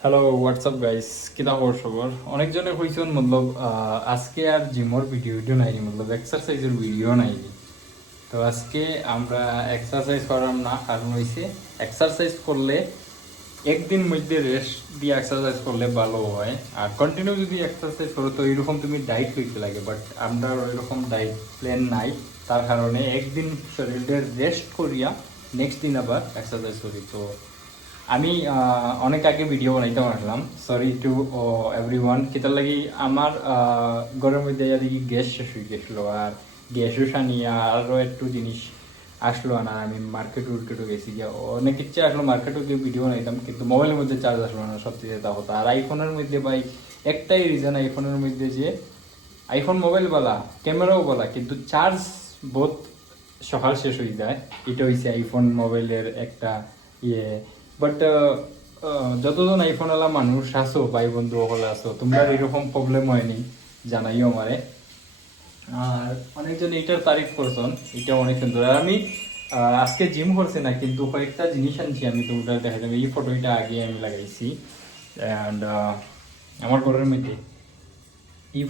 hello WhatsApp guys কিতা খবর সবর অনেকজনে কইছেন মতলব আজকে আর জিমর ভিডিও নাই মতলব এক্সারসাইজের ভিডিও নাই তো আজকে আমরা এক্সারসাইজ করাম না কারণ হইছে এক্সারসাইজ করলে একদিন মধ্যে রেস্ট দিয়ে এক্সারসাইজ করলে ভালো হয় আর কন্টিনিউ যদি এক্সারসাইজ করো তো এরকম তুমি ডায়েট লইতে লাগে বাট আমরা ওইরকম ডায়েট প্ল্যান নাই তার কারণে একদিন শরীরের রেস্ট করিয়া নেক্সট দিন আবার এক্সারসাইজ করি তো আমি অনেক আগে ভিডিও বানাইতে পারলাম সরি টু এভরিওয়ান কিতার লাগি আমার ঘরের মধ্যে দেখি গ্যাস শেষ হয়ে গেছিলো আর গ্যাসও সানিয়া আরও একটু জিনিস আসলো না আমি মার্কেটও গেছি গিয়ে অনেক ইচ্ছে আসলো মার্কেটও গিয়ে ভিডিও বানাইতাম কিন্তু মোবাইলের মধ্যে চার্জ আসলো না সবচেয়ে যেটা হতো আর আইফোনের মধ্যে ভাই একটাই রিজন আইফোনের মধ্যে যে আইফোন মোবাইল বলা ক্যামেরাও বলা কিন্তু চার্জ বহুত সকাল শেষ হয়ে যায় এটা হয়েছে আইফোন মোবাইলের একটা ইয়ে বাট যতজন আইফোনওয়ালা মানুষ আসো ভাই বন্ধু সকলে আসো তোমরা এরকম প্রবলেম হয়নি জানাইও আমারে আর অনেকজন এটার তারিফ করছেন এটা অনেক সুন্দর আর আমি আজকে জিম করছি না কিন্তু কয়েকটা জিনিস আনছি আমি তোমরা দেখা যাবে এই ফটোটা আগে আমি লাগাইছি অ্যান্ড আমার ঘরের মধ্যে এই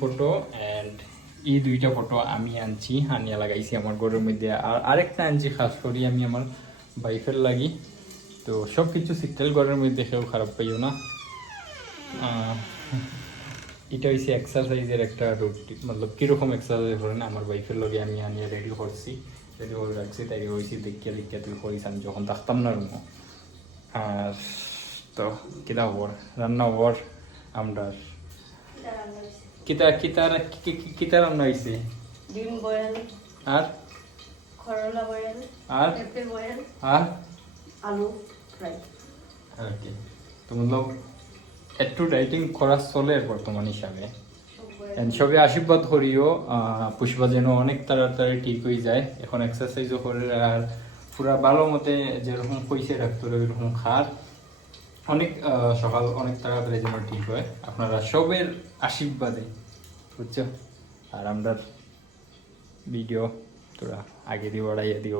ফটো অ্যান্ড এই দুইটা ফটো আমি আনছি আনিয়া লাগাইছি আমার ঘরের মধ্যে আর আরেকটা আনছি খাস করি আমি আমার ওয়াইফের লাগি তো সব কিছু সিটেল ঘরের মধ্যে কেউ খারাপ পাইও না এটা হচ্ছে এক্সারসাইজের একটা রুটিন মতলব কীরকম এক্সারসাইজ করেন আমার ওয়াইফের লগে আমি আনিয়ে রেডি করছি রেডি করে রাখছি তাই হয়েছি দেখিয়া তুই করিস আমি যখন থাকতাম না রুম আর তো কিতা হবর রান্না হবর আমরা কিতা রান্না হয়েছে ডিম বয়েল আর করলা বয়েল আর পেঁপে বয়েল আর আলু ফ্রাই আর কি তো মতলব একটু ডাইটিং করা চলে বর্তমান হিসাবে সবে আশীর্বাদ করিও পুষ্পা যেন অনেক তাড়াতাড়ি ঠিক হয়ে যায় এখন এক্সারসাইজও করে আর পুরা ভালো মতে যেরকম কইছে ডাক্তার ওইরকম খার অনেক সকাল অনেক তাড়াতাড়ি যেন ঠিক হয় আপনারা সবের আশীর্বাদে বুঝছো আর আমরা ভিডিও তোরা আগে দিয়ে বাড়াইয়া দিও